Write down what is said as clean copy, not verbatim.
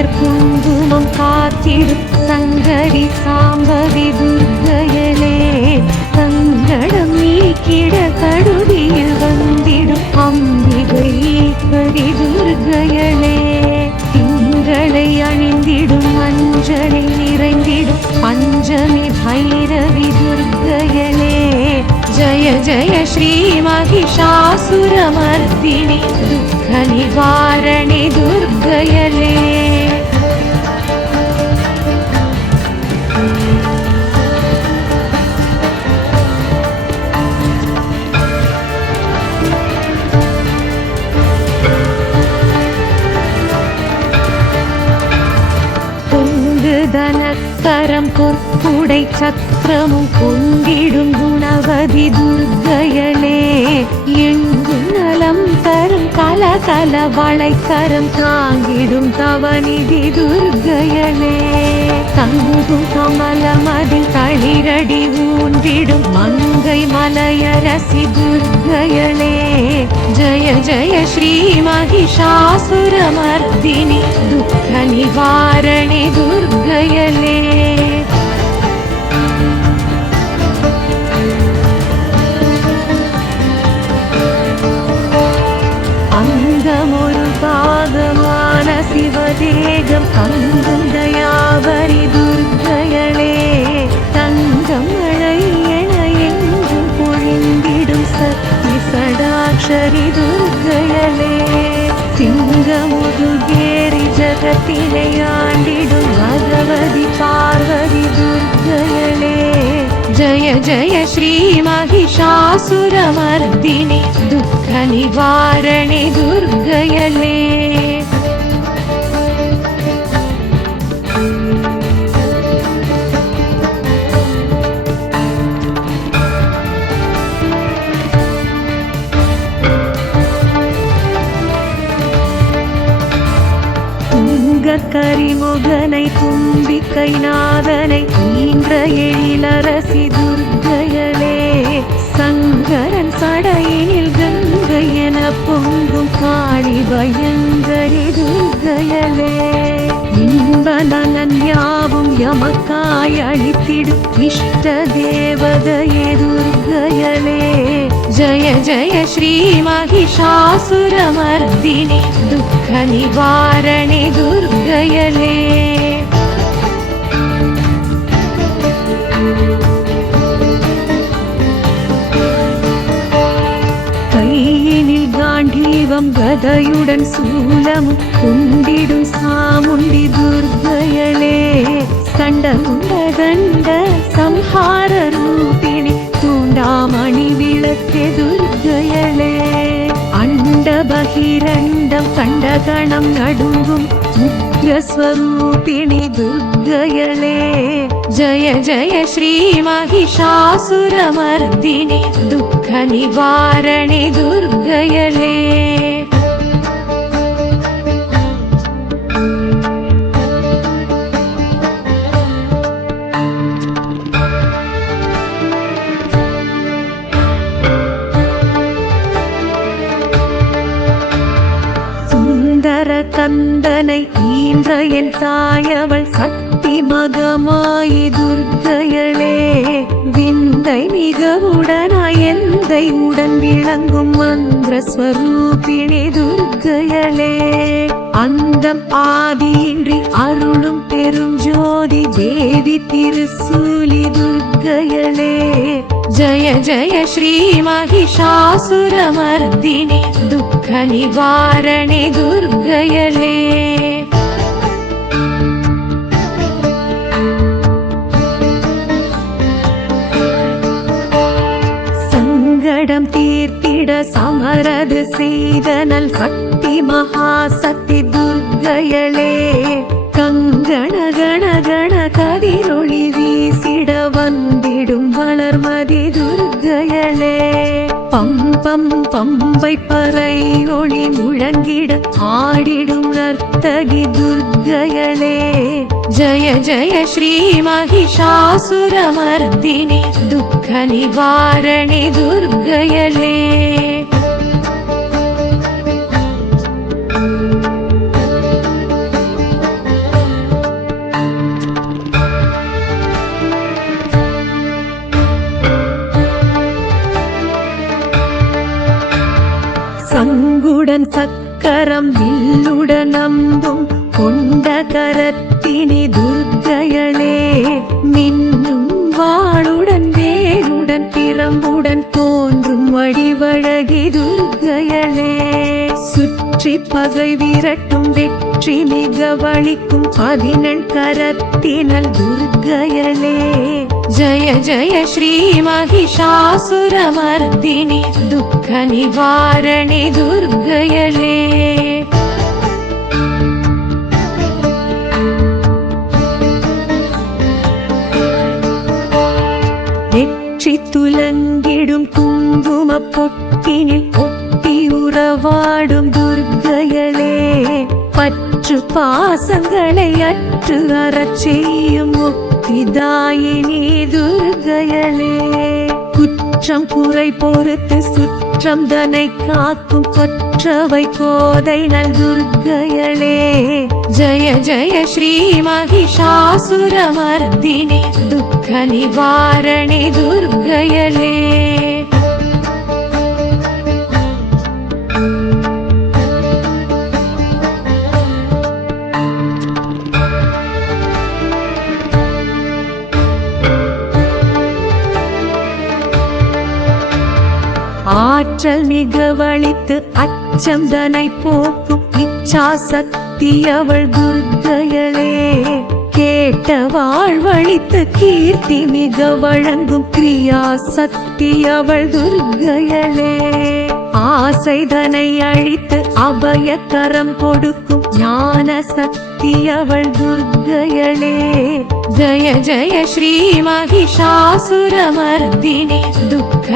மலர் குங்குமம் காத்திடும் சங்கரி சாம்பவி துர்க்கையளே, சங்கடம் நீக்கிட கடுதியில் வந்திடும் அம்பிகை ஈஸ்வரி துர்க்கையளே, திங்களை அணிந்திடும் அஞ்சலை நிறைந்திடும் பஞ்சமி பைரவி துர்க்கையளே, ஜய ஜய ஸ்ரீ மகிஷாசுரமர்தினி துக்க நிவாரணி துர்க்கையளே. தனக்கரம் பொற்புடை சத்திரமும் கொண்டிடும் குணவதி துர்க்கையளே, எங்கும் நலம் தரும் கலகல வளைக்கரம் தாங்கிடும் தவநிதி துர்க்கையளே, தங்கும் கமலமதில் தளிரடி ஊன்றிடும் மங்கை மலையரசி துர்க்கையளே, ஜய ஜய ஸ்ரீ மகிஷாசுரமர்தினி துக்க நிவாரணி துர்க்கையளே. அங்கமொரு பாகமான சிவதேகம் தங்கும் தயாவரி துர்க்கையளே, தங்கம் மழை என எங்கும் பொழிந்திடும் சக்தி சடாட்சரி துர்க்கையளே, சிங்கமுதுகேரி ஜகத்தினை ஆண்டிடும் பகவதி பார்வதி துர்க்கையளே, ஜய ஜய ஸ்ரீ மகிஷாசுரமர்தினி துக்க நிவாரணி துர்க்கையளே. கரிமுகனை தும்பிக்கை நாதனை ஈன்ற எழிலரசி துர்க்கையளே, சங்கரன் சடையினில் கங்கை என பொங்கும் காளி பயங்கரி துர்க்கையளே, இன்பநலன் யாவும் எமக்காய் அளித்திடும் இஷ்ட தேவதையே துர்க்கையளே, ஜய ஜய ஸ்ரீ மகிஷாசுரமர்தினி துக்க நிவாரணி துர்க்கையளே. கையினில் காண்டீவம் கதையுடன் சூலமும் கொண்டிடும் சாமுண்டி துர்க்கையளே, கண்ட குண்ட கண்ட சம்ஹார ரூபிணி தூண்டாமணி விளக்கே துர்க்கையளே, அண்ட பகிரண்டம் கண்ட கணம் நடுங்கும் உக்ரஸ்வரூபிணி துர்க்கையளே, ஜய ஜய ஸ்ரீ மகிஷாசுரமர்தினி துக்க நிவாரணி துர்க்கையளே. கந்தனை ஈன்ற என் தாயவள் சக்தி மகமாயி துர்க்கையளே, விந்தை மிகவுடனாய் எந்தை உடன் விளங்கும் மந்திரஸ்வரூபிணி துர்க்கையளே, அந்தம் ஆதியின்றி அருளும் பெரும் ஜோதி தேவி திருசூலி துர்க்கையளே, ஜய ஜய ஸ்ரீ மகிஷாசுரமர்தினி துக்க நிவாரணி துர்க்கையளே. சங்கடம் தீர்த்திட சமரது செய்தனல் சக்தி மகாசக்தி துர்க்கையளே, கங்கண கண கண கதிரொளி வீசிட வந்திடும் வளர்மதி துர்க்கையளே, பம்பம் பம்பை பறை ஒளி முழங்கிட ஆடிடும் நர்த்தகி துர்க்கையளே, ஜய ஜய ஸ்ரீ மகிஷாசுரமர்தினி துக்க நிவாரணி துர்க்கையளே. கரத்தினி துர்க்கையளே மின்னும் வாளுடன் வேலுடன் பிரம்புடன் தோன்றும் வடிவழகி துர்க்கையளே சுற்றி பகை விரட்டும் வெற்றி மிக வலிக்கும் 11 கரத்தினல் துர்க்கையளே ஜய ஜய ஸ்ரீ மகிஷாசுரமர்தினி துக்க நிவாரணி துர்க்கையளே நெற்றி துலங்கிடும் குங்கும பொட்டினில் ஒட்டி உறவாடும் துர்க்கையளே பற்று பாசங்களை அற்று அறச் செய்யும் முக்திதாயினி துர்க்கையளே குற்றம் குறை பொறுத்து சுற்றம் தனை காக்கும் கொற்றவை கோதை நல் துர்க்கையளே ஜய ஜய ஸ்ரீ மகிஷாசுரமர்தினி துக்க நிவாரணி துர்க்கையளே ஆற்றல் மிக வலித்து அச்சம் தனை போக்கும் இச்சா சக்தி அவள் துர்க்கையளே கேட்ட வாழ்வழித்து கீர்த்தி மிக வழங்கும் கிரியா சக்தி அவள் துர்க்கையளே ஆசைதனை அழித்து அபய கரம் கொடுக்கும் ஞான சக்தி அவள் துர்க்கையளே ஜய ஜய ஸ்ரீ மகிஷாசுரமர்தினி துக்க